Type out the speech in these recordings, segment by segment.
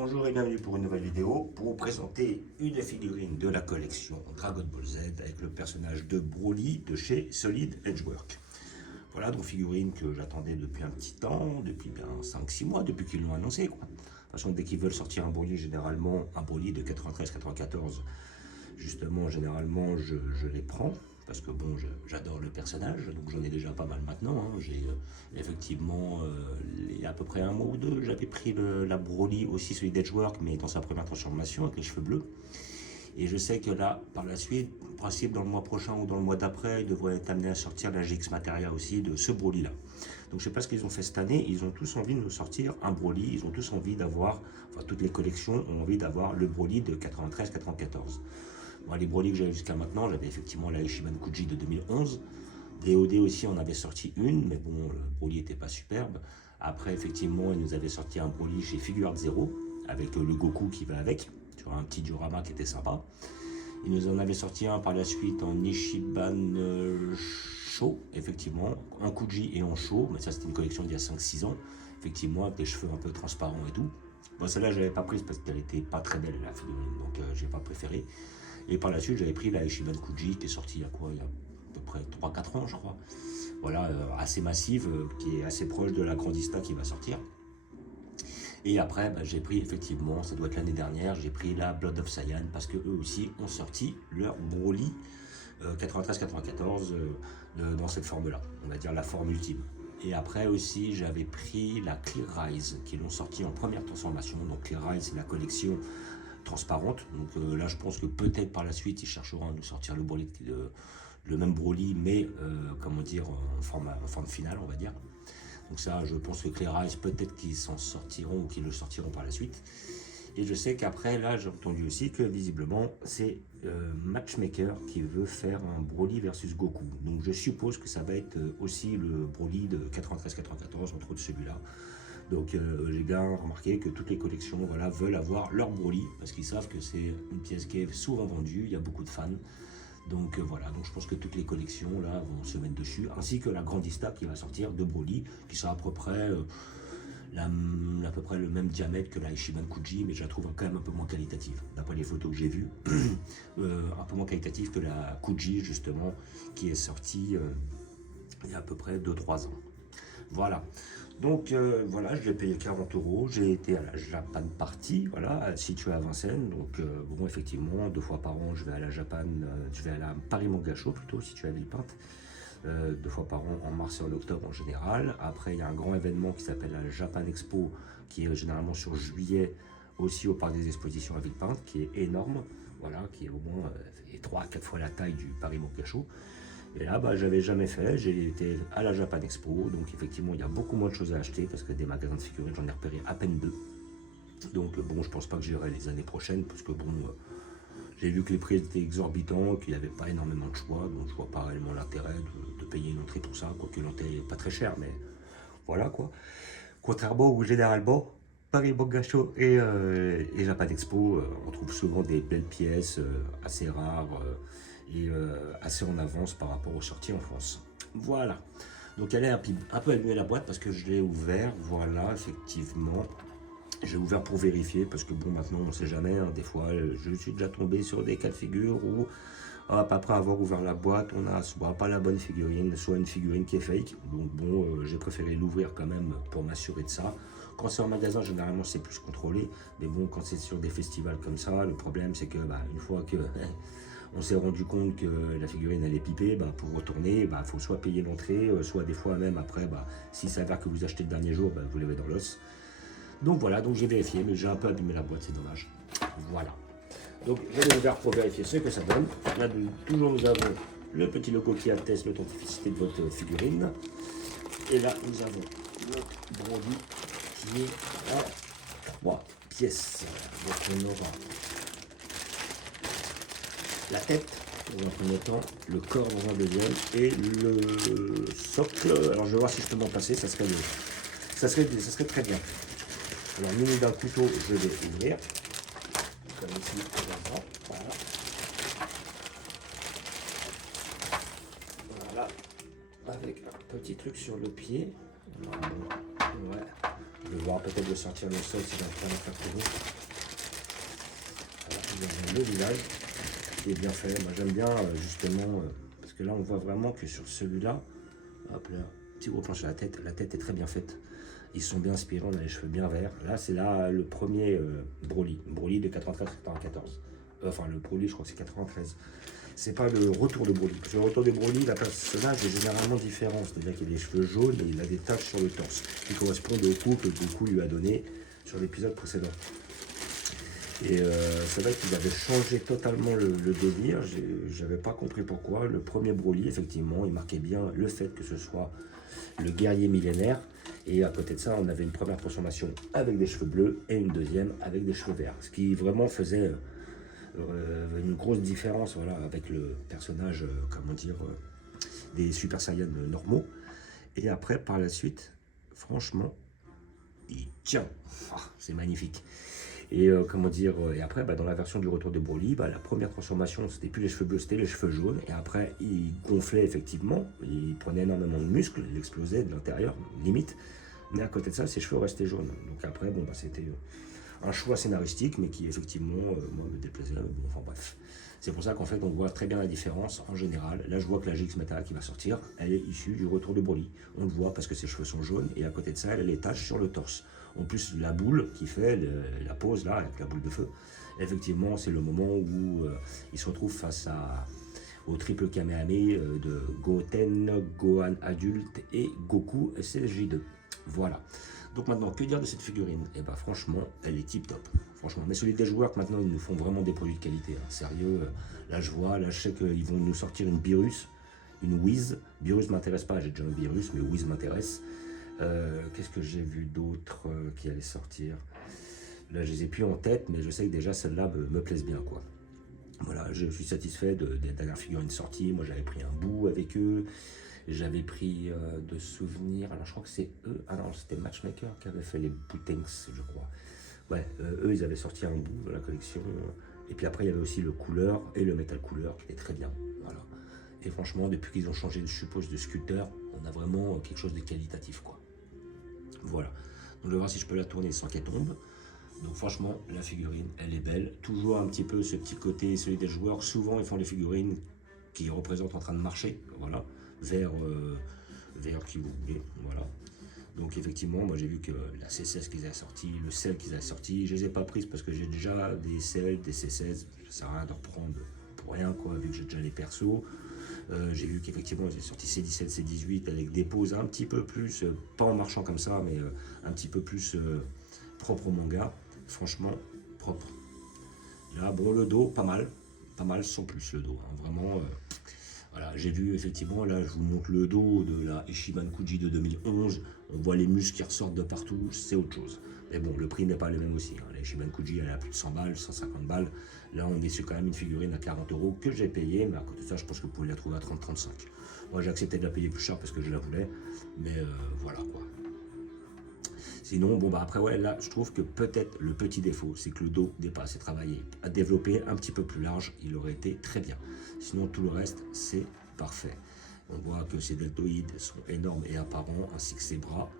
Bonjour et bienvenue pour une nouvelle vidéo pour vous présenter une figurine de la collection Dragon Ball Z avec le personnage de Broly de chez Solid Edgework. Voilà, donc figurine que j'attendais depuis un petit temps, depuis bien 5-6 mois, depuis qu'ils l'ont annoncé. De toute façon, dès qu'ils veulent sortir un Broly, généralement un Broly de 93-94, justement, généralement, je les prends. Parce que bon, j'adore le personnage, donc j'en ai déjà pas mal maintenant. Hein. J'ai effectivement, il y a à peu près un mois ou deux, j'avais pris la Broly aussi Solid Edgework, mais dans sa première transformation avec les cheveux bleus. Et je sais que là, par la suite, en principe dans le mois prochain ou dans le mois d'après, ils devraient être amenés à sortir la GX Materia aussi de ce Broly là. Donc je sais pas ce qu'ils ont fait cette année, ils ont tous envie de nous sortir un Broly, ils ont tous envie d'avoir, enfin toutes les collections ont envie d'avoir le Broly de 93-94. Moi, les Broly que j'avais jusqu'à maintenant, j'avais effectivement la Ichiban Kuji de 2011. DOD aussi, on avait sorti une, mais bon, le Broly n'était pas superbe. Après, effectivement, ils nous avaient sorti un Broly chez Figuart Zero, avec le Goku qui va avec, sur un petit diorama qui était sympa. Ils nous en avaient sorti un par la suite en Ichiban Sho, effectivement, en Kuji et en Sho, mais ça c'était une collection d'il y a 5-6 ans, effectivement, avec des cheveux un peu transparents et tout. Bon, celle-là, je l'avais pas prise parce qu'elle était pas très belle, la figurine, donc j'ai pas préféré. Et par la suite, j'avais pris la Ichiban Kuji qui est sortie il y a quoi, il y a à peu près 3-4 ans, je crois. Voilà, assez massive, qui est assez proche de la Grandista qui va sortir. Et après, bah, j'ai pris effectivement, ça doit être l'année dernière, j'ai pris la Blood of Saiyan parce que eux aussi ont sorti leur Broly 93-94 dans cette forme-là, on va dire la forme ultime. Et après aussi, j'avais pris la Clear Rise qui l'ont sorti en première transformation. Donc Clear Rise, c'est la collection transparente. Donc là, je pense que peut-être par la suite, ils chercheront à nous sortir le Broly, le même Broly, mais comment dire, en forme finale, on va dire. Donc ça, je pense que Clear Eyes, peut-être qu'ils s'en sortiront ou qu'ils le sortiront par la suite. Et je sais qu'après, là, j'ai entendu aussi que visiblement, c'est Matchmaker qui veut faire un Broly versus Goku. Donc je suppose que ça va être aussi le Broly de 93-94, entre autres celui-là. Donc j'ai bien remarqué que toutes les collections voilà, veulent avoir leur Broly, parce qu'ils savent que c'est une pièce qui est souvent vendue, il y a beaucoup de fans. Donc voilà, donc je pense que toutes les collections là vont se mettre dessus, ainsi que la Grandista qui va sortir de Broly, qui sera à peu près, le même diamètre que la Ichiban Kuji, mais je la trouve quand même un peu moins qualitative, d'après les photos que j'ai vues, un peu moins qualitative que la Kuji justement, qui est sortie il y a à peu près 2-3 ans. Voilà. Donc voilà, je l'ai payé 40 €. J'ai été à la Japan Party, voilà, située à Vincennes. Donc bon, effectivement, 2 fois par an, je vais à la Japan, je vais à la Paris Manga Show plutôt, située à Villepinte. 2 fois par an, en mars et en octobre en général. Après, il y a un grand événement qui s'appelle la Japan Expo, qui est généralement sur juillet, aussi au Parc des Expositions à Villepinte, qui est énorme, voilà, qui est au moins 3-4 fois la taille du Paris Manga Show. Et là, bah, j'avais jamais fait, j'ai été à la Japan Expo, donc effectivement, il y a beaucoup moins de choses à acheter, parce que des magasins de figurines, j'en ai repéré à peine 2. Donc bon, je pense pas que j'irai les années prochaines, parce que bon, j'ai vu que les prix étaient exorbitants, qu'il n'y avait pas énormément de choix, donc je vois pas réellement l'intérêt de payer une entrée pour ça, quoique l'entrée n'est pas très chère, mais voilà quoi. Contrairement où généralement, Paris Manga Show et Japan Expo, on trouve souvent des belles pièces assez rares, et assez en avance par rapport aux sorties en France. Voilà. Donc elle est un peu abîmée la boîte parce que je l'ai ouvert. Voilà, effectivement. J'ai ouvert pour vérifier parce que bon, maintenant on ne sait jamais. Hein, des fois, je suis déjà tombé sur des cas de figure où hop, après avoir ouvert la boîte, on a soit pas la bonne figurine, soit une figurine qui est fake. Donc bon, j'ai préféré l'ouvrir quand même pour m'assurer de ça. Quand c'est en magasin, généralement c'est plus contrôlé. Mais bon, quand c'est sur des festivals comme ça, le problème c'est que bah, une fois que on s'est rendu compte que la figurine elle est pipée, bah, pour retourner, il faut soit payer l'entrée, soit des fois même après, s'il s'avère que vous achetez le dernier jour, vous l'avez dans l'os. Donc voilà, donc j'ai vérifié, mais j'ai un peu abîmé la boîte, c'est dommage. Voilà. Donc je l'ai ouvert pour vérifier ce que ça donne. Là, toujours nous avons le petit logo qui atteste l'authenticité de votre figurine. Et là, nous avons notre Broly qui est en 3 pièces. Donc on aura la tête dans un premier temps, le corps dans un deuxième et le socle. Alors je vais voir si je peux m'en passer, ça serait très bien. Alors muni d'un couteau, je vais ouvrir. Comme ici, voilà. Voilà. Avec un petit truc sur le pied. Ouais. Je vais voir peut-être de sortir le sol si j'arrive pas à le faire trouver. Voilà, vous avez le visage qui est bien fait. Moi j'aime bien justement, parce que là on voit vraiment que sur celui-là, hop là, petit gros plan sur la tête est très bien faite. Ils sont bien inspirés, on a les cheveux bien verts. Là c'est là le premier Broly de 93-94. Enfin le Broly je crois que c'est 93. C'est pas le retour de Broly. Parce que le retour de Broly, la personnage est généralement différent. C'est-à-dire qu'il a des cheveux jaunes et il a des taches sur le torse qui correspondent au coup que Goku lui a donné sur l'épisode précédent. Et c'est vrai qu'ils avaient changé totalement le délire. J'avais pas compris pourquoi. Le premier Broly, effectivement, il marquait bien le fait que ce soit le guerrier millénaire. Et à côté de ça, on avait une première transformation avec des cheveux bleus et une deuxième avec des cheveux verts. Ce qui vraiment faisait une grosse différence, voilà, avec le personnage, comment dire, des Super Saiyans normaux. Et après, par la suite, franchement, il tient. Ah, c'est magnifique. Et comment dire, et après, dans la version du retour de Broly, la première transformation, c'était plus les cheveux bleus, c'était les cheveux jaunes. Et après, il gonflait effectivement, il prenait énormément de muscles, il explosait de l'intérieur, limite. Mais à côté de ça, ses cheveux restaient jaunes. Donc après, bon, c'était un choix scénaristique, mais qui effectivement, moi, me déplaisait. Bon, enfin bref. C'est pour ça qu'en fait, on voit très bien la différence en général. Là, je vois que la GX Matériel qui va sortir, elle est issue du retour de Broly. On le voit parce que ses cheveux sont jaunes, et à côté de ça, elle a les taches sur le torse. En plus, la boule qui fait la pose là, avec la boule de feu, effectivement, c'est le moment où il se retrouve face au triple Kamehameha de Goten, Gohan adulte et Goku SLJ2. Voilà. Donc maintenant, que dire de cette figurine? Eh ben franchement, elle est tip top. Franchement, mais celui des joueurs, maintenant, ils nous font vraiment des produits de qualité. Hein. Sérieux, là je vois, là je sais qu'ils vont nous sortir une Beerus, une Whiz. Beerus m'intéresse pas, j'ai déjà un Beerus, mais Whiz m'intéresse. Qu'est-ce que j'ai vu d'autre qui allait sortir? Là, je les ai plus en tête, mais je sais que déjà celles-là me plaisent bien, quoi. Voilà, je suis satisfait des dernières figurines sorties. Moi, j'avais pris un bout avec eux. J'avais pris de souvenirs. Alors, je crois que c'est eux. Ah non, c'était Matchmaker qui avait fait les Boutenks, je crois. Ouais, eux, ils avaient sorti un bout de la collection. Et puis après, il y avait aussi le couleur et le métal couleur qui était très bien. Voilà. Et franchement, depuis qu'ils ont changé, je suppose, de sculpteur, on a vraiment quelque chose de qualitatif, quoi. Voilà. Donc, je vais voir si je peux la tourner sans qu'elle tombe. Donc franchement, la figurine, elle est belle. Toujours un petit peu ce petit côté, celui des joueurs. Souvent, ils font les figurines qui représentent en train de marcher, voilà, vers qui vous voulez, voilà. Donc effectivement, moi j'ai vu que la C16 qu'ils avaient sorti, le Cell qu'ils avaient sorti, je les ai pas prises parce que j'ai déjà des Cell, des C16, ça sert à rien de reprendre pour rien, quoi, vu que j'ai déjà les persos. J'ai vu qu'effectivement ils avaient sorti C17, C18 avec des poses un petit peu plus, pas en marchant comme ça, mais un petit peu plus propre au manga. Franchement, propre. Là, bon, le dos, pas mal sans plus le dos. Hein. Vraiment, voilà, j'ai vu effectivement, là, je vous montre le dos de la Ishiban Kuji de 2011. On voit les muscles qui ressortent de partout, c'est autre chose. Mais bon, le prix n'est pas le même aussi. Hein. La Ishiban Kuji, elle a plus de 100 balles, 150 balles. Là, on est sur quand même une figurine à 40 € que j'ai payé, mais à côté de ça, je pense que vous pouvez la trouver à 30-35. Moi, j'ai accepté de la payer plus cher parce que je la voulais, mais voilà quoi. Sinon, bon, après, ouais, là, je trouve que peut-être le petit défaut, c'est que le dos n'est pas assez travaillé. À développer un petit peu plus large, il aurait été très bien. Sinon, tout le reste, c'est parfait. On voit que ses deltoïdes sont énormes et apparents, ainsi que ses bras.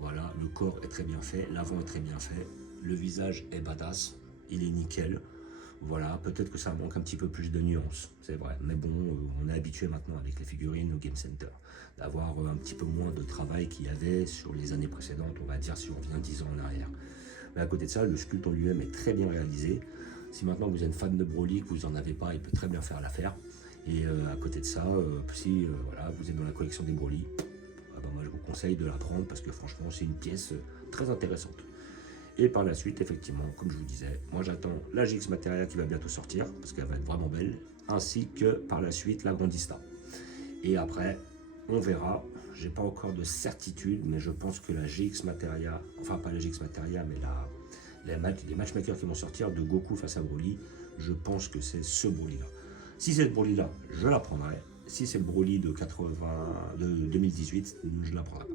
Voilà, le corps est très bien fait, l'avant est très bien fait, le visage est badass, il est nickel. Voilà, peut-être que ça manque un petit peu plus de nuances, c'est vrai. Mais bon, on est habitué maintenant avec les figurines au Game Center d'avoir un petit peu moins de travail qu'il y avait sur les années précédentes, on va dire si on revient 10 ans en arrière. Mais à côté de ça, le sculpte en lui-même est très bien réalisé. Si maintenant vous êtes fan de Broly, que vous n'en avez pas, il peut très bien faire l'affaire. Et à côté de ça, si voilà, vous êtes dans la collection des Broly, moi je vous conseille de la prendre parce que franchement c'est une pièce très intéressante. Et par la suite, effectivement, comme je vous disais, moi j'attends la GX Materia qui va bientôt sortir, parce qu'elle va être vraiment belle, ainsi que par la suite la Grandista. Et après, on verra, j'ai pas encore de certitude, mais je pense que la GX Materia, enfin pas la GX Materia, mais les matchmakers qui vont sortir de Goku face à Broly, je pense que c'est ce Broly-là. Si c'est le Broly-là, je la prendrai. Si c'est le Broly de 2018, je la prendrai pas.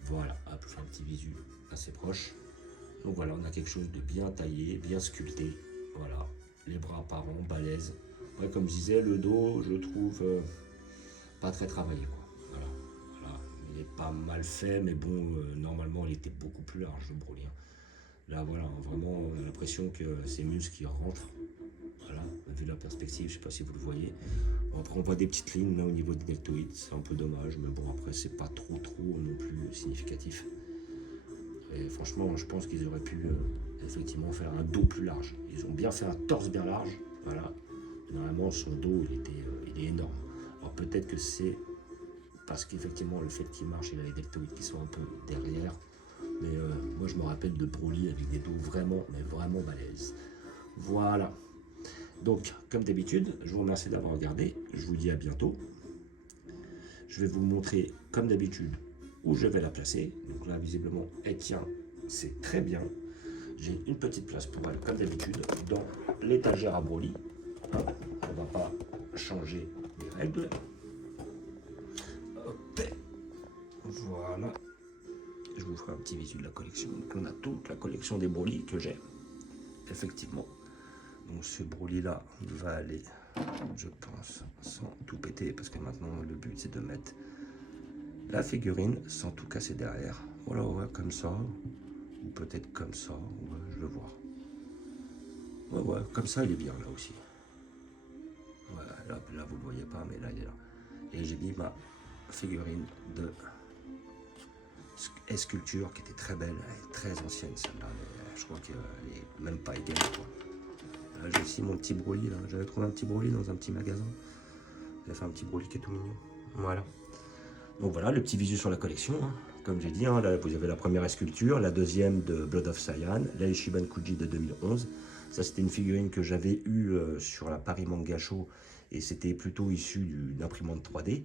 Voilà, hop, je fais un petit visu assez proche. Donc voilà, on a quelque chose de bien taillé, bien sculpté. Voilà, les bras apparents, balèzes. Ouais, comme je disais, le dos, je trouve pas très travaillé, quoi. Voilà, voilà. c'est pas mal fait, mais bon, normalement, il était beaucoup plus large, le Broly, hein. Là, voilà, vraiment, on a l'impression que c'est muscles qui rentrent. Voilà, vu la perspective, je sais pas si vous le voyez. Bon, après, on voit des petites lignes là au niveau des deltoïdes, c'est un peu dommage, mais bon, après, c'est pas trop non plus significatif. Et franchement, je pense qu'ils auraient pu effectivement faire un dos plus large. Ils ont bien fait un torse bien large, voilà. Normalement, son dos, il est énorme. Alors peut-être que c'est parce qu'effectivement, le fait qu'il marche, il a les deltoïdes qui sont un peu derrière. Mais moi, je me rappelle de Broly avec des dos vraiment, mais vraiment balèzes. Voilà. Donc, comme d'habitude, je vous remercie d'avoir regardé. Je vous dis à bientôt. Je vais vous montrer, comme d'habitude, où je vais la placer. Donc là, visiblement, elle tient, c'est très bien. J'ai une petite place pour elle, comme d'habitude, dans l'étagère à Broly. On ne va pas changer les règles. Hop. Voilà. Je vous ferai un petit visu de la collection. Donc on a toute la collection des Broly que j'ai, effectivement. Donc ce Broly là va aller, je pense, sans tout péter, parce que maintenant le but c'est de mettre la figurine sans tout casser derrière. Voilà, ouais, comme ça, ou peut-être comme ça, ouais, je vais voir. Ouais, ouais, comme ça il est bien là aussi. Ouais, là vous le voyez pas, mais là il est là. Et j'ai mis ma figurine de sculpture qui était très belle, elle est très ancienne celle-là, je crois qu'elle est même pas égale, quoi. Là j'ai aussi mon petit Broly, là j'avais trouvé un petit Broly dans un petit magasin, j'ai fait un petit Broly qui est tout mignon, voilà. Donc voilà le petit visu sur la collection, hein. Comme j'ai dit, hein, là vous avez la première sculpture, la deuxième de Blood of Saiyan, la Ichiban Kuji de 2011, ça c'était une figurine que j'avais eue sur la Paris Manga Show, et c'était plutôt issu d'une imprimante 3D.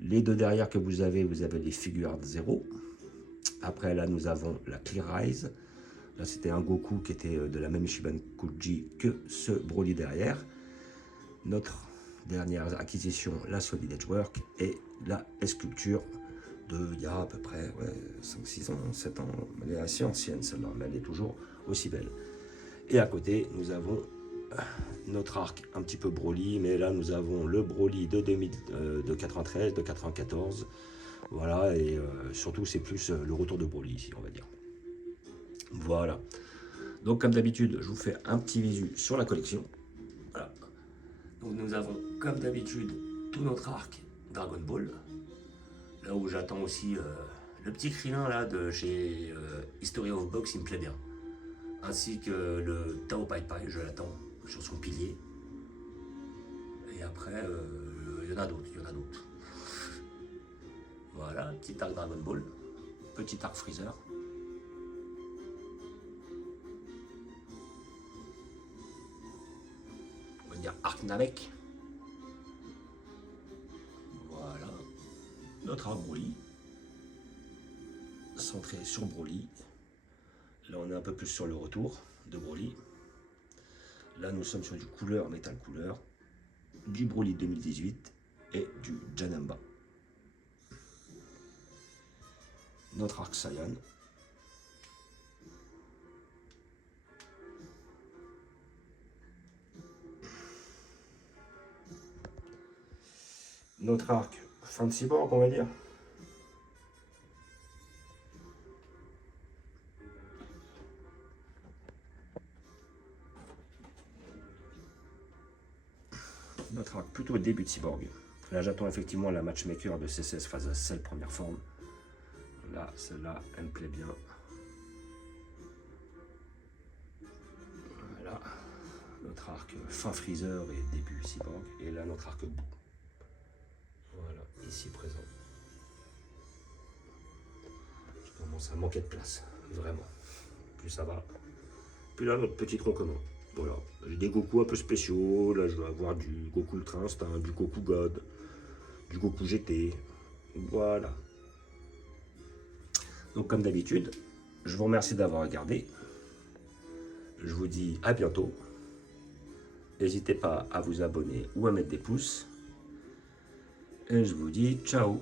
Les deux derrière que vous avez les Figure 0. Après là nous avons la Clear Eyes. Là c'était un Goku qui était de la même Ichiban Kuji que ce Broly derrière. Notre dernière acquisition, la Solid Edgework, et la sculpture de il y a à peu près 5-6 ans, 7 ans. Elle est assez ancienne celle-là, mais elle est toujours aussi belle. Et à côté nous avons notre arc un petit peu Broly, mais là nous avons le Broly de 93, de 94. Voilà, et surtout c'est plus le retour de Broly ici, on va dire. Voilà. Donc comme d'habitude, je vous fais un petit visu sur la collection. Voilà. Donc nous avons comme d'habitude tout notre arc Dragon Ball. Là où j'attends aussi le petit Krillin là de chez History of Box, il me plaît bien. Ainsi que le Tao Pai Pai, je l'attends sur son pilier. Et après, il y en a d'autres, Voilà, petit arc Dragon Ball, petit arc Freezer. On va dire arc Namek. Voilà, notre arc Broly, centré sur Broly. Là on est un peu plus sur le retour de Broly. Là nous sommes sur du couleur, métal couleur, du Broly 2018 et du Janemba. Notre arc Saiyan. Notre arc fin de cyborg, on va dire. Notre arc plutôt au début de cyborg. Là j'attends effectivement la matchmaker de CCS phase Cell première forme. Là, celle-là, elle me plaît bien. Voilà. Notre arc fin Freezer et début cyborg. Et là, notre arc bout. Voilà, ici présent. Je commence à manquer de place, vraiment. Plus ça va. Puis là, notre petit tronc commun. Voilà, j'ai des Goku un peu spéciaux. Là, je vais avoir du Goku Ultra Instinct, du Goku God, du Goku GT. Voilà. Donc comme d'habitude, je vous remercie d'avoir regardé. Je vous dis à bientôt. N'hésitez pas à vous abonner ou à mettre des pouces. Et je vous dis ciao.